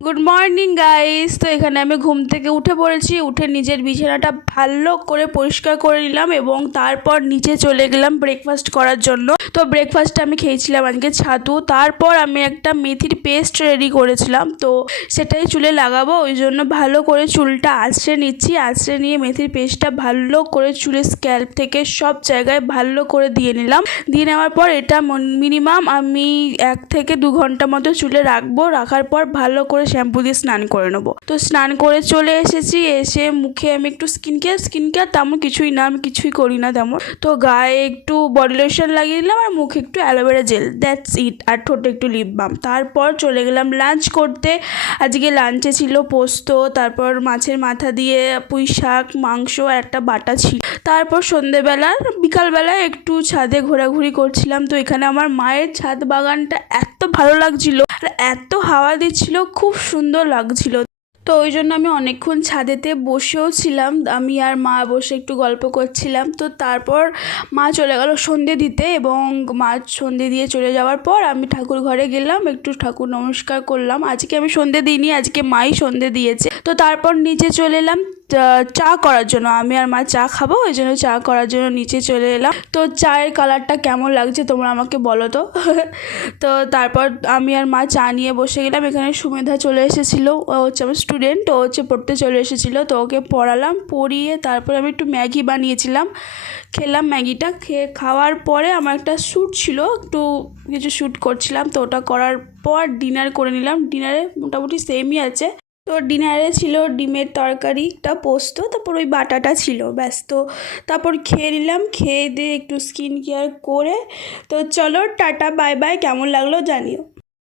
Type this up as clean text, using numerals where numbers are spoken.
Good morning guys. তো এখানে আমি ঘুম থেকে উঠে পড়েছি, উঠে নিজের বিছানাটা ভালো করে পরিষ্কার করে নিলাম এবং তারপর নিচে চলে গেলাম ব্রেকফাস্ট করার জন্য। তো ব্রেকফাস্টে আমি খেয়েছিলাম আজকে ছাতু। তারপর আমি একটা মেথির পেস্ট রেডি করেছিলাম, তো সেটাই চুলে লাগাবো। ওই জন্য ভালো করে চুলটা আঁচড়ে নিচ্ছি। আঁচড়ে নিয়ে মেথির পেস্টটা ভালো করে চুলের স্ক্যাল্প থেকে সব জায়গায় ভালো করে দিয়ে নিলাম। দিয়ে নেওয়ার পর এটা মিনিমাম আমি 1 থেকে 2 ঘন্টা মতো চুলে রাখবো। রাখার পর ভালো করে শ্যাম্পু দিয়ে স্নান করে নেবো। তো স্নান করে চলে এসেছি, এসে মুখে আমি একটু স্কিন কেয়ার তেমন কিছুই না, আমি কিছুই করি না তেমন। তো গায়ে একটু বডি লোশন লাগিয়ে দিলাম আর মুখে একটু অ্যালোভেরা জেল, দ্যাটস ইট। আর ঠোঁটে একটু লিপ বাম। তারপর চলে গেলাম লাঞ্চ করতে। আজকে লাঞ্চে ছিল পোস্ত, তারপর মাছের মাথা দিয়ে পুঁই শাক, মাংস আর একটা বাটা ছিল। তারপর বিকালবেলায় একটু ছাদে ঘোরাঘুরি করছিলাম। তো এখানে আমার মায়ের ছাদ বাগানটা এত ভালো লাগছিল আর এত হাওয়া দিচ্ছিল, খুব সুন্দর লাগছিল। তো ওই জন্য আমি অনেকক্ষণ ছাদেতে বসেও ছিলাম, আমি আর মা বসে একটু গল্প করছিলাম। তো তারপর মা চলে গেল সন্ধে দিতে এবং মা সন্ধে দিয়ে চলে যাওয়ার পর আমি ঠাকুর ঘরে গেলাম, একটু ঠাকুর নমস্কার করলাম। আজকে আমি সন্ধে দিইনি, আজকে মাই সন্ধে দিয়েছে। তো তারপর নিচে চলে এলাম চা করার জন্য। আমি আর মা চা খাবো, ওই জন্য চা করার জন্য নিচে চলে এলাম। তো চায়ের কালারটা কেমন লাগছে তোমরা আমাকে বলো তো। তো তারপর আমি আর মা চা নিয়ে বসে গেলাম। এখানে সুমেধা চলে এসেছিলো, ও হচ্ছে আমার স্টুডেন্ট, ও হচ্ছে পড়তে চলে এসেছিলো। তো ওকে পড়ালাম, পড়িয়ে তারপরে আমি একটু ম্যাগি বানিয়েছিলাম, খেলাম। ম্যাগিটা খাওয়ার পরে আমার একটা শ্যুট ছিল, একটু কিছু শ্যুট করছিলাম। তো ওটা করার পর ডিনার করে নিলাম। ডিনারে মোটামুটি সেমই আছে। তো ডিনারে ছিল ডিমের তরকারি, একটা পোস্ত, তারপর ওই বাটাটা ছিল, ব্যাস। তো তারপর খেয়ে নিলাম, খেয়ে দিয়ে একটু স্কিন কেয়ার করে। তো চলো টাটা বাই বাই। কেমন লাগলো জানিও।